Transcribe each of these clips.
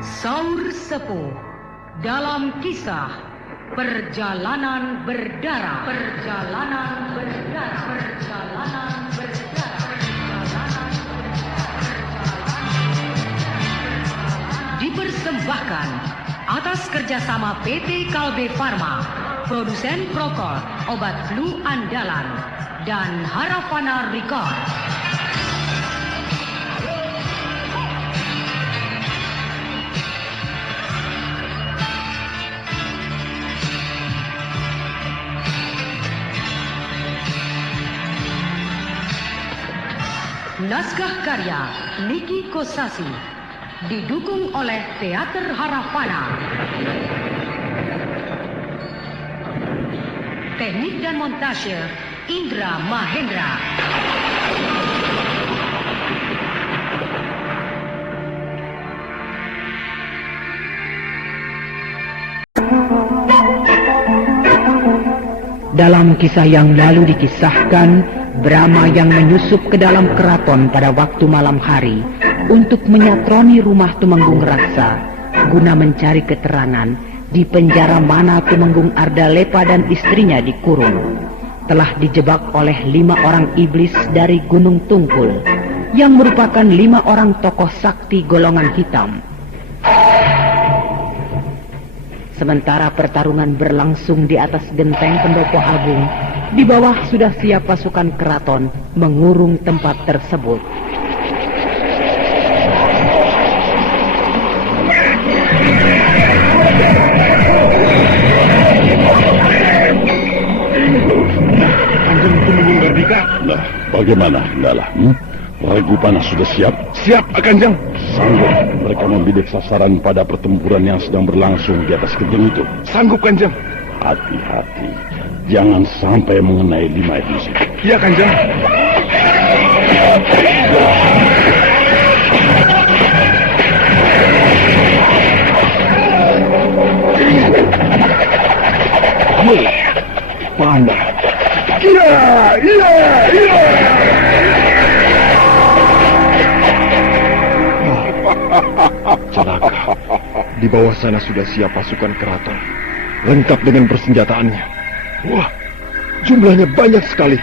Saur Sepuh dalam kisah Perjalanan Berdarah. Perjalanan Berdarah. Perjalanan Berdarah. Perjalanan Berdarah. Dipersembahkan atas kerjasama PT Kalbe Farma, produsen Prokol, obat flu andalan, dan Harafana Record. Naskah karya Niki Kosasi, didukung oleh Teater Harafana. Teknik dan montase Indra Mahendra. Dalam kisah yang lalu dikisahkan, Brahma yang menyusup ke dalam keraton pada waktu malam hari untuk menyatroni rumah Tumenggung Raksa guna mencari keterangan di penjara mana Tumenggung Ardalepa dan istrinya dikurung, telah dijebak oleh 5 orang iblis dari Gunung Tungkul yang merupakan 5 orang tokoh sakti golongan hitam. Sementara pertarungan berlangsung di atas genteng pendopo agung, di bawah sudah siap pasukan keraton mengurung tempat tersebut. Kanjeng Tumenggung Gardika. Nah, bagaimana, Ndala? Regu panas sudah siap? Siap, Kanjeng. Sanggup mereka membidik sasaran pada pertempuran yang sedang berlangsung di atas genteng itu? Sanggup, Kanjeng. Hati-hati, jangan sampai mengenai 5 iblis itu. Iya, Kanjeng. Mana? Iya, iya, iya. Celaka. Di bawah sana sudah siap pasukan keraton, lengkap dengan persenjataannya. Wah, jumlahnya banyak sekali.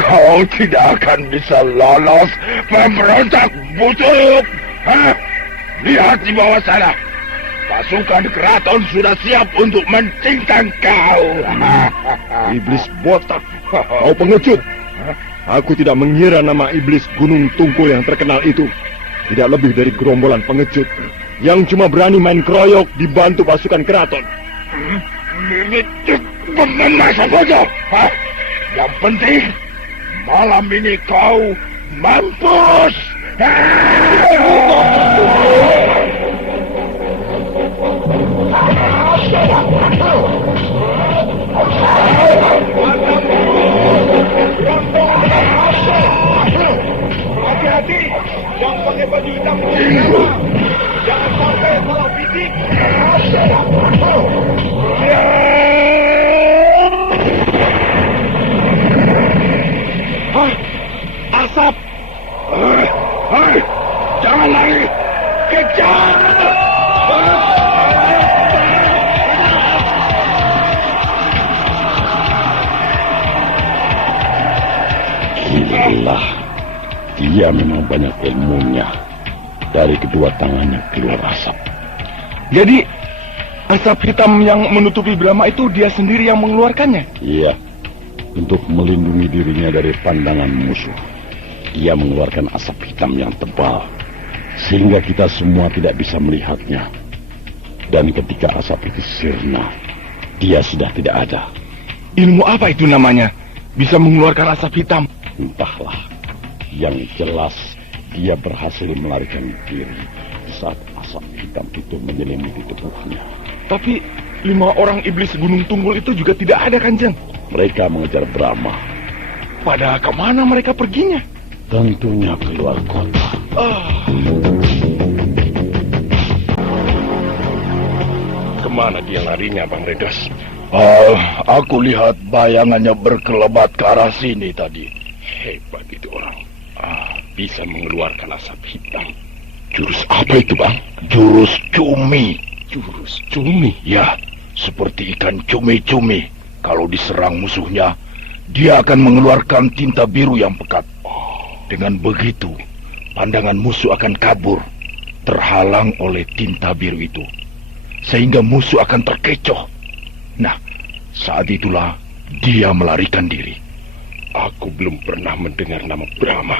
Kau tidak akan bisa lolos, pemberontak busuk. Lihat di bawah sana, pasukan keraton sudah siap untuk mencincang kau. Iblis botak, kau pengecut. Aku tidak mengira nama iblis Gunung Tungkul yang terkenal itu tidak lebih dari gerombolan pengecut yang cuma berani main keroyok dibantu pasukan keraton. Masa bodoh. Yang penting malam ini kau mampus. Hati-hati, yang pakai baju hitam jangan sampai salah fisik. Asap. Jangan lari. Kejar. Gila, dia memang banyak ilmunya. Dari kedua tangannya keluar asap. Jadi, asap hitam yang menutupi Brahma itu dia sendiri yang mengeluarkannya? Iya, untuk melindungi dirinya dari pandangan musuh. Ia mengeluarkan asap hitam yang tebal, sehingga kita semua tidak bisa melihatnya. Dan ketika asap itu sirna, dia sudah tidak ada. Ilmu apa itu namanya? Bisa mengeluarkan asap hitam? Entahlah, yang jelas dia berhasil melarikan diri saat asap hitam itu menyelimuti tubuhnya. Tapi 5 orang iblis Gunung Tunggul itu juga tidak ada, Kanjeng. Mereka mengejar Brahma. Pada kemana mereka perginya? Tentunya keluar kota. Kemana dia larinya, Bang Regas? Aku lihat bayangannya berkelebat ke arah sini tadi. Hebat itu orang. bisa mengeluarkan asap hitam. Jurus apa itu, Bang? Jurus cumi. Jurus cumi? Ya, seperti ikan cumi-cumi. Kalau diserang musuhnya, dia akan mengeluarkan tinta biru yang pekat. Dengan begitu, pandangan musuh akan kabur, terhalang oleh tinta biru itu. Sehingga musuh akan terkecoh. Nah, saat itulah dia melarikan diri. Aku belum pernah mendengar nama Brahma.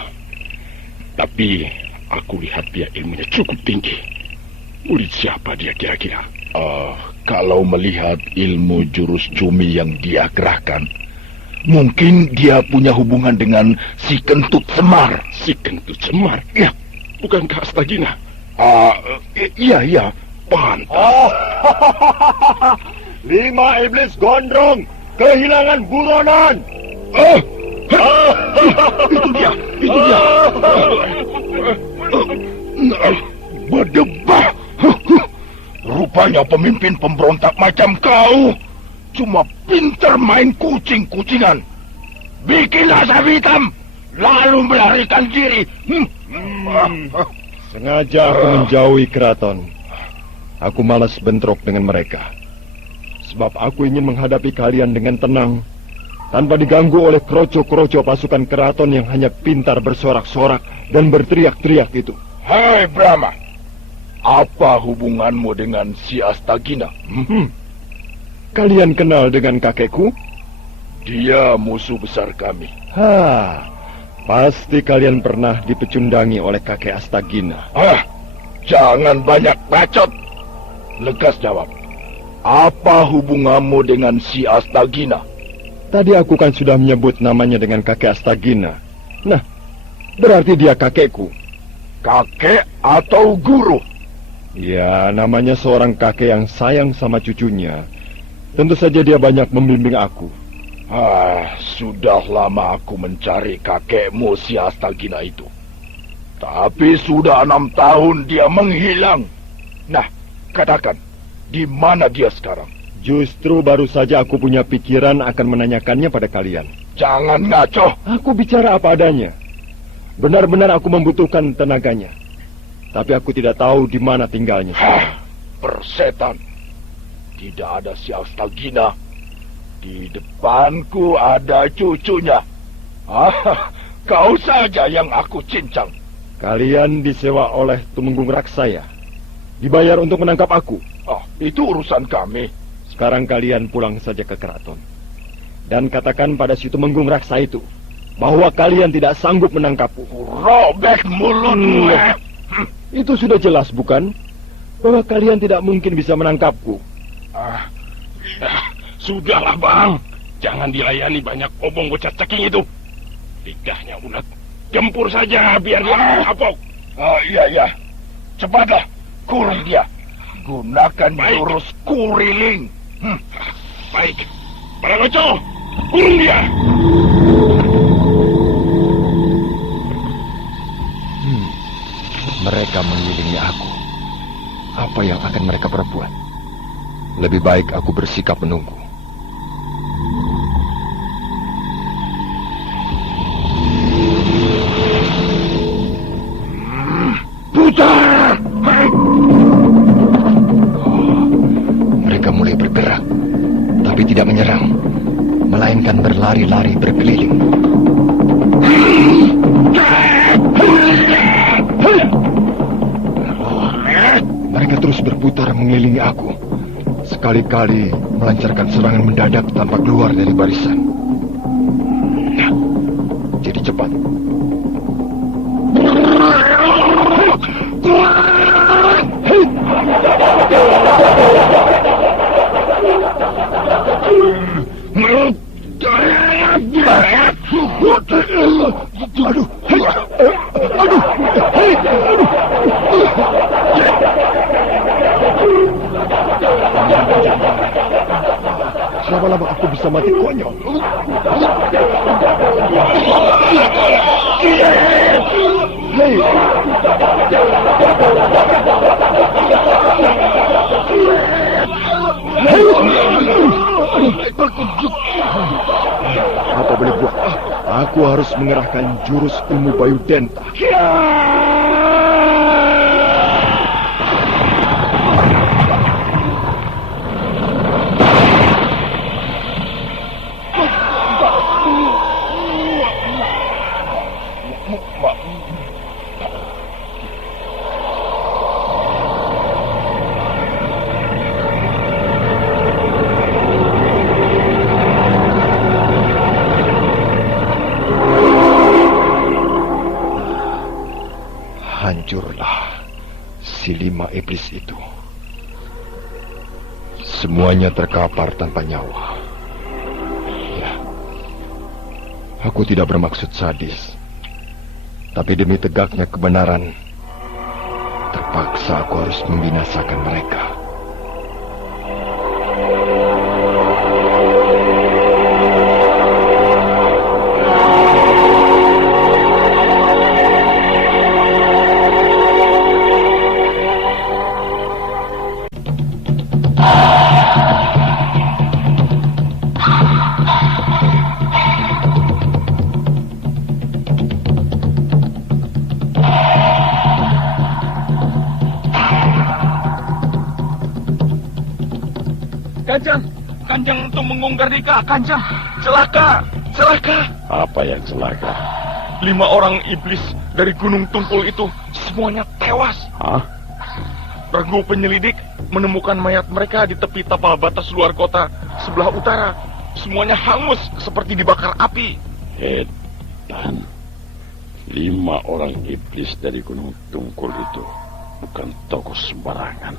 Tapi aku lihat dia ilmunya cukup tinggi. Murid siapa dia kira-kira? Kalau melihat ilmu jurus cumi yang dia gerahkan, mungkin dia punya hubungan dengan si Kentut Semar. Si Kentut Semar? Ya. Bukankah Astagina? Iya. Pantas. 5 iblis gondrong kehilangan buronan. Itu dia. Berdebah. Rupanya pemimpin pemberontak macam kau cuma pintar main kucing-kucingan. Bikin asap hitam, lalu melarikan diri. Sengaja aku menjauhi keraton. Aku malas bentrok dengan mereka. Sebab aku ingin menghadapi kalian dengan tenang, tanpa diganggu oleh kroco-kroco pasukan keraton yang hanya pintar bersorak-sorak dan berteriak-teriak itu. Hai Brahma, apa hubunganmu dengan si Astagina? Kalian kenal dengan kakekku? Dia musuh besar kami. Pasti kalian pernah dipecundangi oleh kakek Astagina. Jangan banyak bacot. Lekas jawab. Apa hubunganmu dengan si Astagina? Tadi aku kan sudah menyebut namanya dengan kakek Astagina. Nah, berarti dia kakekku. Kakek atau guru? Ya, namanya seorang kakek yang sayang sama cucunya. Tentu saja dia banyak membimbing aku. Sudah lama aku mencari kakekmu si Astagina itu. Tapi sudah 6 tahun dia menghilang. Nah, katakan, di mana dia sekarang? Justru baru saja aku punya pikiran akan menanyakannya pada kalian. Jangan ngaco. Aku bicara apa adanya. Benar-benar aku membutuhkan tenaganya. Tapi aku tidak tahu di mana tinggalnya. Persetan. Tidak ada si Astagina. Di depanku ada cucunya. Kau saja yang aku cincang. Kalian disewa oleh Tumenggung Raksaya. Dibayar untuk menangkap aku. Itu urusan kami. Sekarang kalian pulang saja ke keraton. Dan katakan pada si Tumenggung Raksasa itu bahwa kalian tidak sanggup menangkapku. Robek mulutmu. Itu sudah jelas, bukan? Bahwa kalian tidak mungkin bisa menangkapku. Sudahlah, Bang. Jangan dilayani banyak obong bocah ceking itu. Lidahnya ulat. Gempur saja biar dia kapok. Iya. Cepatlah, kurung dia. Gunakan jurus kuriling. Baik. Para Goco, kurung dia. Mereka mengelilingi aku. Apa yang akan mereka perbuat? Lebih baik aku bersikap menunggu. Putar! Mereka mulai bergerak, tapi tidak menyerang, melainkan berlari-lari berkeliling. Mereka terus berputar mengelilingi aku. Sekali-kali melancarkan serangan mendadak tanpa keluar dari barisan. Nah, jadi cepat. Selama lama aku bisa mati konyol. Hei. Apa boleh buat? Aku harus mengerahkan jurus ilmu Bayu Denta. Hancurlah si 5 iblis itu. Semuanya terkapar tanpa nyawa. Ya, aku tidak bermaksud sadis. Tapi demi tegaknya kebenaran, terpaksa aku harus membinasakan mereka. Kanjeng Tumenggung Gardika, Kanjeng, celaka. Apa yang celaka? 5 orang iblis dari Gunung Tumpul itu semuanya tewas. Hah? Regu penyelidik menemukan mayat mereka di tepi tapal batas luar kota sebelah utara. Semuanya hangus seperti dibakar api. Dan 5 orang iblis dari Gunung Tungkul itu bukan tokoh sembarangan.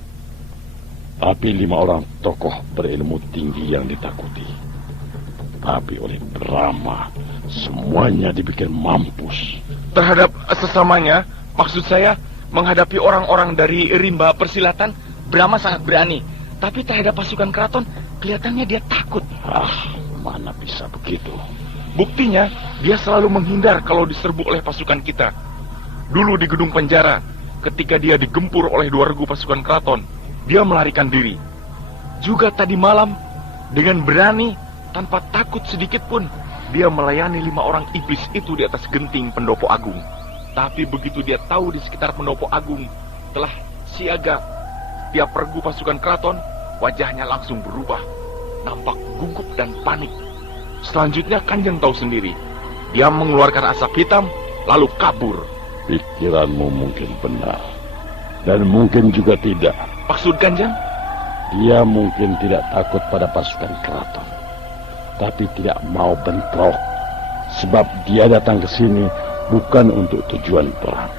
Tapi 5 orang tokoh berilmu tinggi yang ditakuti. Tapi oleh Brahma, semuanya dibikin mampus. Terhadap sesamanya, maksud saya, menghadapi orang-orang dari rimba persilatan, Brahma sangat berani. Tapi terhadap pasukan keraton, kelihatannya dia takut. Mana bisa begitu? Buktinya, dia selalu menghindar kalau diserbu oleh pasukan kita. Dulu di gedung penjara, ketika dia digempur oleh 2 regu pasukan keraton, dia melarikan diri. Juga tadi malam, dengan berani, tanpa takut sedikit pun, dia melayani 5 orang iblis itu di atas genting pendopo agung. Tapi begitu dia tahu di sekitar pendopo agung telah siaga tiap regu pasukan keraton, wajahnya langsung berubah, nampak gugup dan panik. Selanjutnya Kanjeng tahu sendiri, dia mengeluarkan asap hitam, lalu kabur. Pikiranmu mungkin benar, dan mungkin juga tidak. Maksud Kanjeng? Dia mungkin tidak takut pada pasukan keraton, tapi tidak mau bentrok. Sebab dia datang ke sini bukan untuk tujuan perang,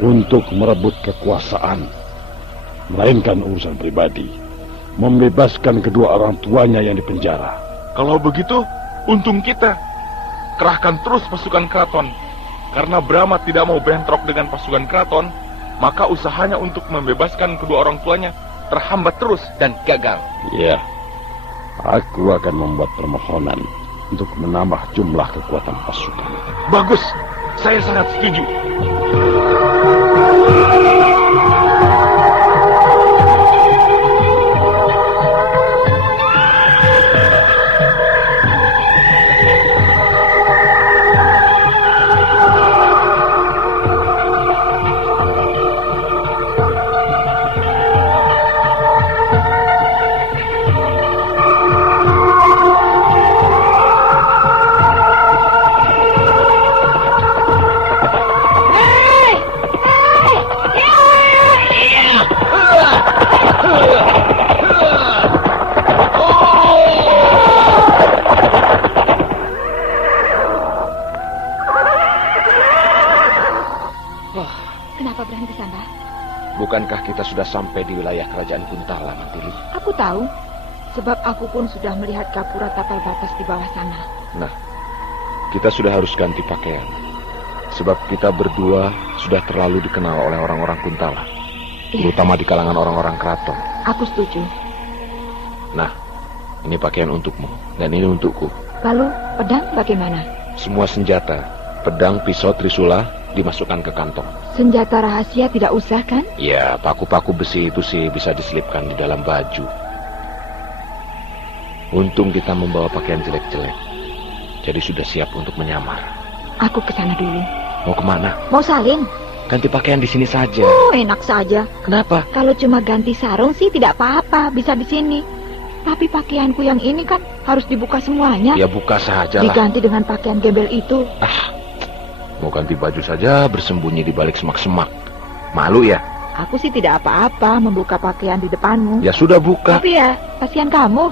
untuk merebut kekuasaan, melainkan urusan pribadi, membebaskan kedua orang tuanya yang dipenjara. Kalau begitu, untung kita. Kerahkan terus pasukan keraton. Karena Brahma tidak mau bentrok dengan pasukan keraton, maka usahanya untuk membebaskan kedua orang tuanya terhambat terus dan gagal. Ya, aku akan membuat permohonan untuk menambah jumlah kekuatan pasukan. Bagus, saya sangat setuju. Bukankah kita sudah sampai di wilayah kerajaan Kuntala, Mantili? Aku tahu, sebab aku pun sudah melihat gapura tapal batas di bawah sana. Nah, kita sudah harus ganti pakaian. Sebab kita berdua sudah terlalu dikenal oleh orang-orang Kuntala. Iya. Terutama di kalangan orang-orang keraton. Aku setuju. Nah, ini pakaian untukmu, dan ini untukku. Lalu, pedang bagaimana? Semua senjata, pedang, pisau, trisula, dimasukkan ke kantong. Senjata rahasia tidak usah kan? Ya, paku-paku besi itu sih bisa diselipkan di dalam baju. Untung kita membawa pakaian jelek-jelek. Jadi sudah siap untuk menyamar. Aku ke sana dulu. Mau kemana? Mau salin? Ganti pakaian di sini saja. Oh, enak saja. Kenapa? Kalau cuma ganti sarung sih tidak apa-apa, bisa di sini. Tapi pakaianku yang ini kan harus dibuka semuanya. Ya buka saja lah. Diganti dengan pakaian gembel itu. Mau ganti baju saja bersembunyi di balik semak-semak. Malu ya? Aku sih tidak apa-apa membuka pakaian di depanmu. Ya sudah buka. Tapi ya, kasihan kamu.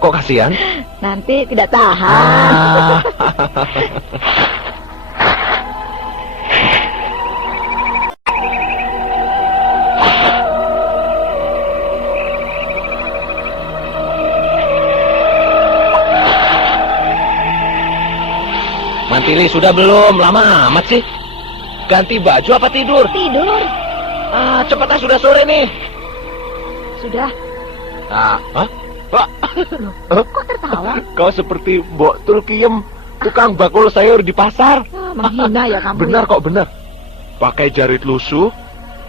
Kok kasihan? Nanti tidak tahan. Mantili sudah belum? Lama amat sih. Ganti baju apa tidur? Tidur. Cepatlah sudah sore nih. Sudah. Loh, kok tertawa? Kau seperti Mbok Tulkiem, tukang bakul sayur di pasar. Menghina ya kamu. Benar ya? kok, benar. Pakai jarit lusuh,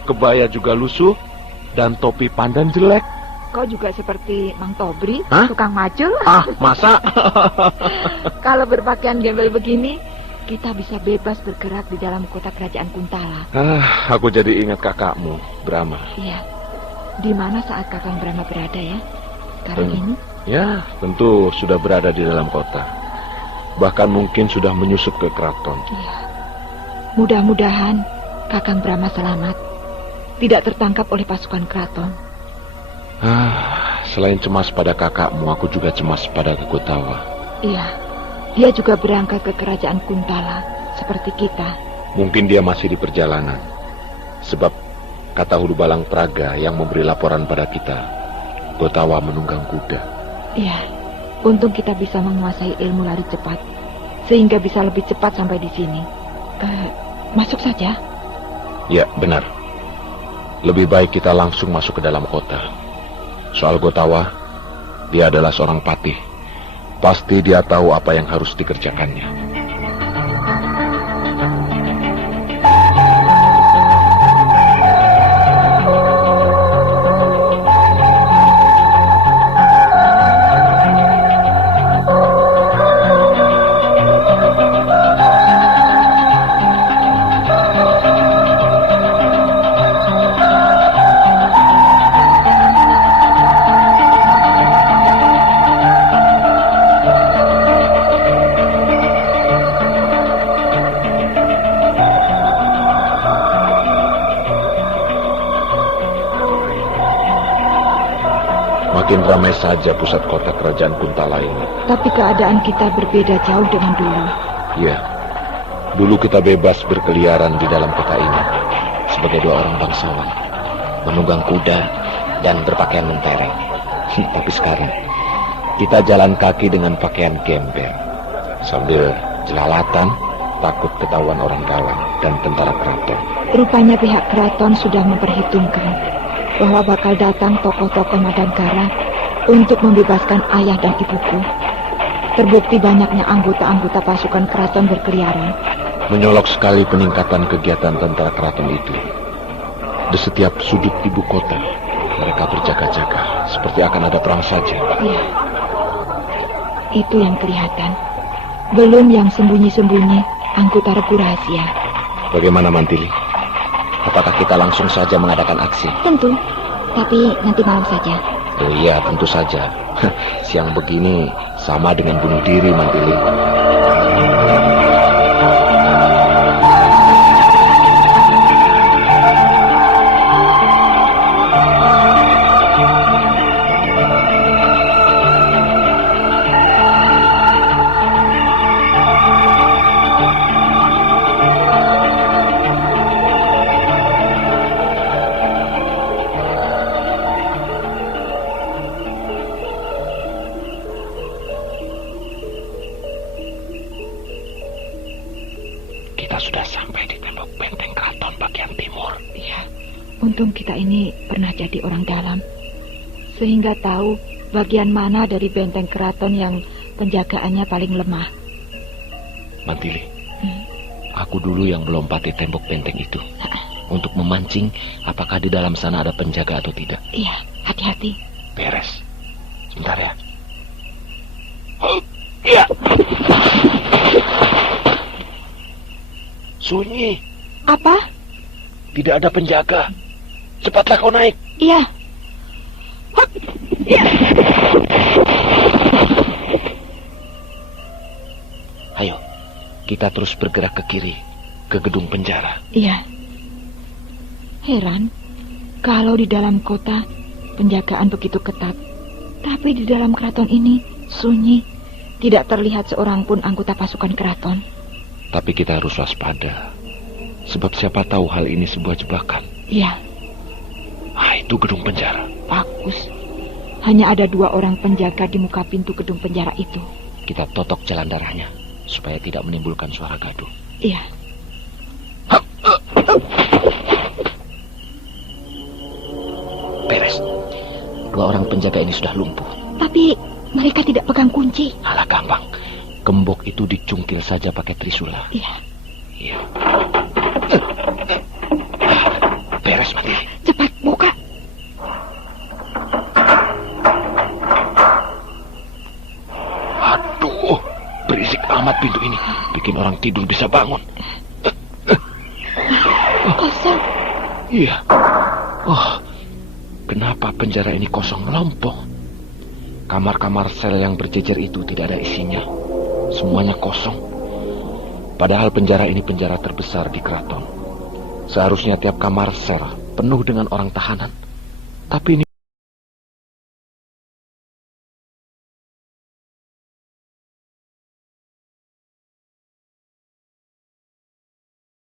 kebaya juga lusuh, dan topi pandan jelek. Kau juga seperti Mang Tobri, Hah? tukang macul. Masa? Kalau berpakaian gembel begini, kita bisa bebas bergerak di dalam kota kerajaan Kuntala. Aku jadi ingat kakakmu, Brahma. Iya. Di mana saat Kakang Brahma berada ya? Sekarang ini? Ya, tentu sudah berada di dalam kota. Bahkan mungkin sudah menyusup ke keraton. Iya. Mudah-mudahan Kakang Brahma selamat. Tidak tertangkap oleh pasukan keraton. Selain cemas pada kakakmu, aku juga cemas pada Gotawa. Iya. Dia juga berangkat ke kerajaan Kuntala seperti kita. Mungkin dia masih di perjalanan. Sebab kata Hulu Balang Praga yang memberi laporan pada kita, Gotawa menunggang kuda. Iya. Untung kita bisa menguasai ilmu lari cepat, sehingga bisa lebih cepat sampai di sini. Masuk saja. Ya, benar. Lebih baik kita langsung masuk ke dalam kota. Soal Gotawa, dia adalah seorang patih. Pasti dia tahu apa yang harus dikerjakannya. Makin ramai saja pusat kota kerajaan Kuntala ini. Tapi keadaan kita berbeda jauh dengan dulu. Ya, dulu kita bebas berkeliaran di dalam kota ini sebagai dua orang bangsawan, menunggang kuda dan berpakaian mentereng. Tapi sekarang kita jalan kaki dengan pakaian gembel, sambil jelalatan, takut ketahuan orang dalam dan tentara keraton. Rupanya pihak keraton sudah memperhitungkan bahwa bakal datang tokoh-tokoh Madangkara untuk membebaskan ayah dan ibuku. Terbukti banyaknya anggota-anggota pasukan keraton berkeliaran. Menyolok sekali peningkatan kegiatan tentara keraton itu. Di setiap sudut ibu kota, mereka berjaga-jaga seperti akan ada perang saja. Iya, itu yang kelihatan. Belum yang sembunyi-sembunyi, anggota regu rahasia. Bagaimana Mantili? Apakah kita langsung saja mengadakan aksi? Tentu, tapi nanti malam saja. Oh iya, tentu saja. Siang begini sama dengan bunuh diri, Mantili. Kita sudah sampai di tembok benteng keraton bagian timur. Iya, untung kita ini pernah jadi orang dalam, sehingga tahu bagian mana dari benteng keraton yang penjagaannya paling lemah. Mantili, aku dulu yang melompati tembok benteng itu untuk memancing apakah di dalam sana ada penjaga atau tidak. Iya, hati-hati. Beres. Sebentar ya. Ya. Sunyi. Apa? Tidak ada penjaga. Cepatlah kau naik. Iya. Hop. Iya. Ayo, kita terus bergerak ke kiri, ke gedung penjara. Iya. Heran, kalau di dalam kota penjagaan begitu ketat, tapi di dalam keraton ini sunyi, tidak terlihat seorang pun anggota pasukan keraton. Tapi kita harus waspada, sebab siapa tahu hal ini sebuah jebakan. Iya. Itu gedung penjara. Bagus. Hanya ada 2 orang penjaga di muka pintu gedung penjara itu. Kita totok jalan darahnya, supaya tidak menimbulkan suara gaduh. Iya. Beres. 2 orang penjaga ini sudah lumpuh. Tapi mereka tidak pegang kunci. Alah, gampang. Gembok itu dicungkil saja pakai trisula. Iya. Iya. Beres, Mati. Cepat buka. Aduh, berisik amat pintu ini. Bikin orang tidur bisa bangun. Kosong. Iya. Oh, kenapa penjara ini kosong melompong? Kamar-kamar sel yang berjejer itu tidak ada isinya. Semuanya kosong. Padahal penjara ini penjara terbesar di keraton. Seharusnya tiap kamar sel penuh dengan orang tahanan. Tapi ini